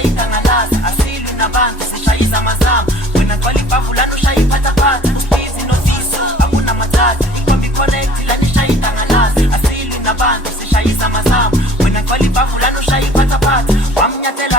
ushayika ngalaza asilwi nabantu sishayisa amazama wena gcwala ibhavulana ushayiphathaphatha usizi nosiso akunamathatha ikombi connect lana ishayika ngalaza asilwi nabantu sishayisa amazama wena gcwala ibhavulana ushayiphathaphatha wamnyathela